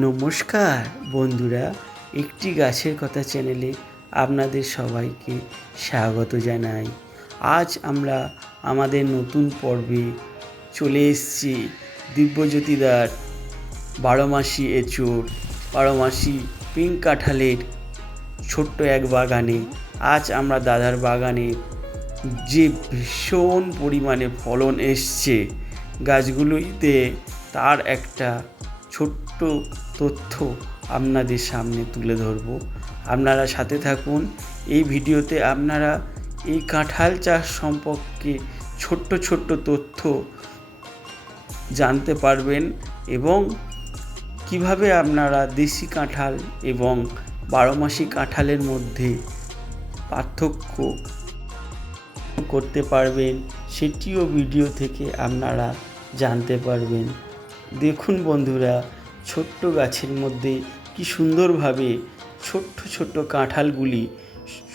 নমস্কার বন্ধুরা, একটি গাছের কথা চ্যানেলে আপনাদের সবাইকে স্বাগত জানাই। আজ আমরা আমাদের নতুন পর্বে চলে এসেছি দিব্যজ্যোতিদার বারোমাসি এঁচোড়, বারোমাসি পিঙ্ক কাঁঠালের ছোট্ট এক বাগানে। আজ আমরা দাদার বাগানে যে ভীষণ পরিমাণে ফলন এসছে গাছগুলোতে, তার একটা ছোট্ট তথ্য আপনাদের সামনে তুলে ধরব। আপনারা সাথে থাকুন। এই ভিডিওতে আপনারা এই কাঁঠাল চাষ সম্পর্কে ছোট্ট ছোট্ট তথ্য জানতে পারবেন এবং কিভাবে আপনারা দেশি কাঁঠাল এবং বারোমাসি কাঁঠালের মধ্যে পার্থক্য করতে পারবেন, সেটিও ভিডিও থেকে আপনারা জানতে পারবেন। দেখুন বন্ধুরা, ছোট্ট গাছের মধ্যে কি সুন্দরভাবে ছোট্ট ছোট্ট কাঁঠালগুলি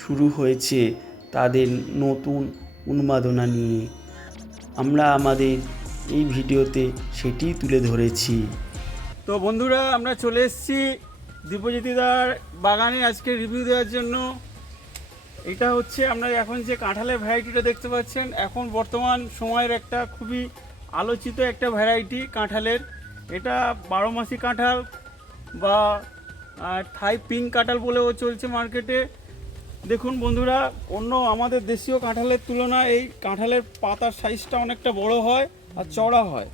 শুরু হয়েছে তাদের নতুন উন্মাদনা নিয়ে। আমরা আমাদের এই ভিডিওতে সেটিই তুলে ধরেছি। তো বন্ধুরা, আমরা চলে এসেছি দিব্যজ্যোতিদার বাগানে আজকে রিভিউ দেওয়ার জন্য। এটা হচ্ছে আপনারা এখন যে কাঁঠালের ভ্যারাইটিটা দেখতে পাচ্ছেন, এখন বর্তমান সময়ের একটা খুবই আলোচিত একটা ভ্যারাইটি কাঁঠালের। এটা বারোমাসি কাঁঠাল বা থাই পিঙ্ক কাঁঠাল বলেও চলছে মার্কেটে। দেখুন বন্ধুরা, অন্য আমাদের দেশীয় কাঁঠালের তুলনায় এই কাঁঠালের পাতার সাইজটা অনেকটা বড় হয় আর চড়া হয়।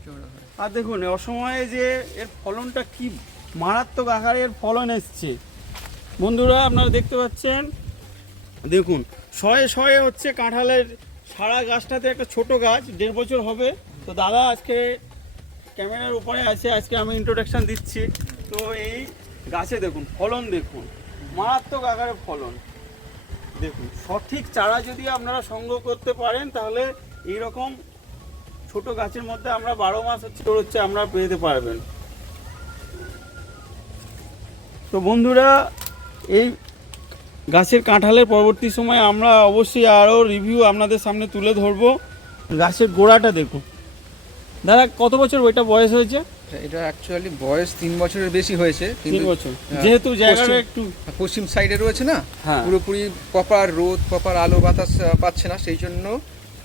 আর দেখুন অসময়ে যে এর ফলনটা কি মারাত্মক আকারের ফলন এসছে বন্ধুরা, আপনারা দেখতে পাচ্ছেন। দেখুন শয়ে শয়ে হচ্ছে কাঁঠালের, সারা গাছটাতে একটা ছোট গাছ, 1.5 বছর হবে। তো দাদা আজকে ক্যামেরার উপরে আছে, আজকে আমি ইন্ট্রোডাকশান দিচ্ছি। তো এই গাছে দেখুন ফলন, দেখুন মারাত্মক আকারে ফলন। দেখুন সঠিক চারা যদি আপনারা সংগ্রহ করতে পারেন তাহলে এইরকম ছোট গাছের মধ্যে আমরা 12 মাস হচ্ছে আমরা পেতে পারবেন। তো বন্ধুরা, এই গাছের কাঁঠালের পরবর্তী সময় আমরা অবশ্যই আরও রিভিউ আপনাদের সামনে তুলে ধরবো। গাছের গোড়াটা দেখুন দাদা, কত বছর ওইটা বয়স হয়েছে? এটা অ্যাকচুয়ালি বয়স 3 বছরের বেশি হয়েছে, 3 বছর। যেহেতু জায়গাটা একটু পশ্চিম সাইডে রয়েছে না, হ্যাঁ, পুরোপুরি প্রপার রোদ, প্রপার আলো বাতাস পাচ্ছে না, সেই জন্য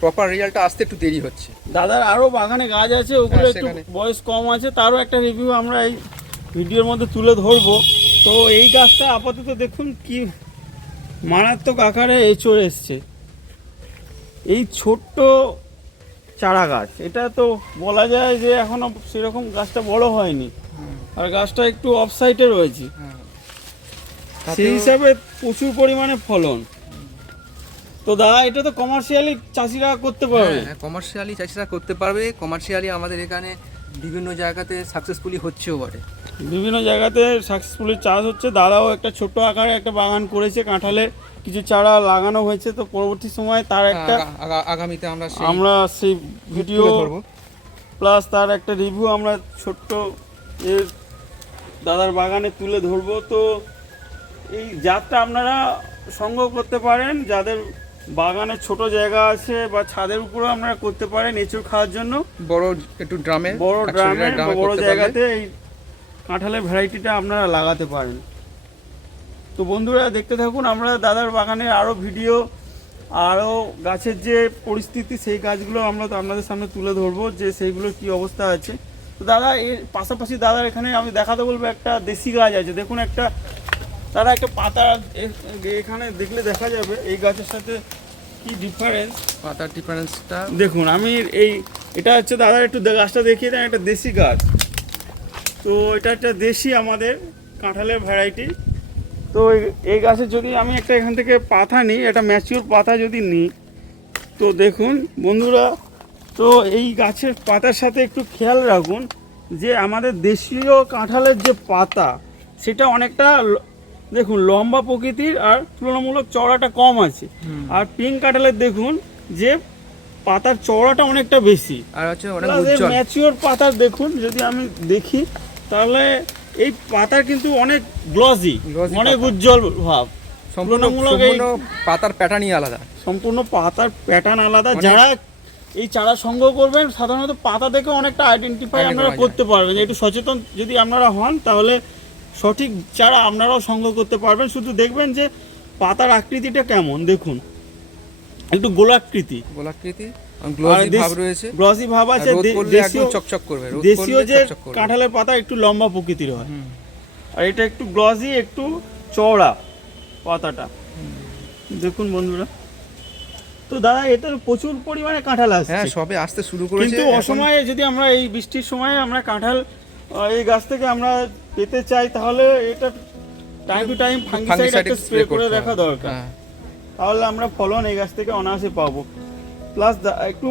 প্রপার রেজাল্টটা আসতে একটু দেরি হচ্ছে। দাদার আরও বাগানে গাছ আছে, ওগুলো একটু সেখানে বয়স কম আছে, তারও একটা রিভিউ আমরা এই ভিডিওর মধ্যে তুলে ধরবো। তো এই গাছটা আপাতত দেখুন কি মারাত্মক আকারে এঁচড় এসছে। এই ছোট্ট চারা গাছ, এটা তো বলা যায় যে এখনো সেরকম গাছটা বড় হয়নি, আর গাছটা একটু অফ সাইডে রয়েছে, সেই হিসাবে প্রচুর পরিমাণে ফলন। তো দাদা এটা তো কমার্শিয়ালি চাষিরা করতে পারবে? হ্যাঁ, কমার্শিয়ালি চাষিরা করতে পারবে। কমার্শিয়ালি আমাদের এখানে বিভিন্ন জায়গাতে সাকসেসফুলি হচ্ছেও বটে, বিভিন্ন জায়গাতে সাকসেসফুলি চাষ হচ্ছে। দাদাও একটা ছোট্ট আকারে একটা বাগান করেছে, কাঁঠালের কিছু চারা লাগানো হয়েছে। তো পরবর্তী সময় তার একটা আগামীতে আমরা সেই ভিডিও ধরবো, প্লাস তার একটা রিভিউ আমরা ছোট্ট এর দাদার বাগানে তুলে ধরবো। তো এই জাতটা আপনারা সংগ্রহ করতে পারেন, যাদের বাগানে ছোট জায়গা আছে বা ছাদের উপরেও আপনারা করতে পারেন এঁচড় খাওয়ার জন্য। বড় একটু ড্রামে, বড় জায়গাতে এই কাঁঠালের ভ্যারাইটিটা আপনারা লাগাতে পারেন। তো বন্ধুরা দেখতে থাকুন, আমরা দাদার বাগানের আরও ভিডিও, আরও গাছের যে পরিস্থিতি সেই গাছগুলো আমরা তো আপনাদের সামনে তুলে ধরবো, যে সেইগুলোর কী অবস্থা আছে। তো দাদা এর পাশাপাশি দাদার এখানে আমি দেখাতে বলবো একটা দেশি গাছ আছে। দেখুন একটা দাদা একটা পাতা এখানে দেখলে দেখা যাবে এই গাছের সাথে কি ডিফারেন্স। পাতার ডিফারেন্সটা দেখুন, আমি এটা হচ্ছে দাদা একটু গাছটা দেখিয়ে দেন, একটা দেশি গাছ। তো এটা একটা দেশি আমাদের কাঁঠালের ভ্যারাইটি। তো এই গাছের যদি আমি একটা এখান থেকে পাতা নিই, একটা ম্যাচিওর পাতা যদি নিই, তো দেখুন বন্ধুরা, তো এই গাছের পাতার সাথে একটু খেয়াল রাখুন যে আমাদের দেশীয় কাঁঠালের যে পাতা সেটা অনেকটা দেখুন লম্বা প্রকৃতির, আর তুলনামূলক চওড়াটা কম আছে। আর পিঙ্ক কাঁঠালের দেখুন যে পাতার চওড়াটা অনেকটা বেশি, আর হচ্ছে অনেক উজ্জ্বল। ম্যাচিওর পাতার দেখুন যদি আমি দেখি, তাহলে এই পাতার কিন্তু অনেক গ্লসি, অনেক উজ্জ্বল ভাব। সম্পূর্ণ পাতার প্যাটার্নই আলাদা, সম্পূর্ণ পাতার প্যাটার্ন আলাদা। যারা এই চারা সংগ্রহ করবেন। সাধারণত পাতা দেখে অনেকটা আইডেন্টিফাই Identify আপনারা করা করতে পারবেন। একটু সচেতন যদি আপনারা হন তাহলে সঠিক চারা আপনারাও সংগ্রহ করতে পারবেন। শুধু দেখবেন যে পাতার আকৃতিটা কেমন, দেখুন একটু গোলাকৃতি, গ্লোসি ভাব রয়েছে, গ্লসি ভাব আছে। রোদ পড়লে দেশীয় একদম চকচক করবে, রোদ দেশীয় পড়লে যে চকচক করবে। কাঁঠালের পাতা একটু লম্বা প্রকৃতির হয়, আর এটা একটু গ্লসি, একটু চওড়া পাতাটা। দেখুন বন্ধুরা, তো দাদা এতে প্রচুর পরিমাণে কাঁঠাল আসছে। হ্যাঁ, সবে আসতে শুরু করেছে। কিন্তু এখন অসময়ে যদি আমরা এই বৃষ্টির সময়ে আমরা কাঁঠাল এই গাছ থেকে আমরা পেতে চাই, তাহলে এটা time to time fungicide fungicide একটা স্প্রে করে করতে রাখা হবে। দরকার। হ্যাঁ, তাহলে আমরা ফলন এই গাছ থেকে অনায়াসে পাবো। প্লাস একটু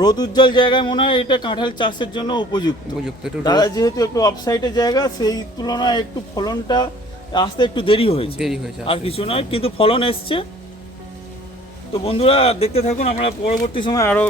রোদ উজ্জ্বল জায়গায় মনে হয় এটা কাঁঠাল চাষের জন্য উপযুক্ত। একটু দাদা যেহেতু একটু অফসাইডের জায়গা, সেই তুলনায় একটু ফলনটা আসতে একটু দেরি হয়েছে, দেরি হয়েছে আর কিছু নয়, কিন্তু ফলন এসছে। তো বন্ধুরা দেখতে থাকুন, আমরা পরবর্তী সময় আরো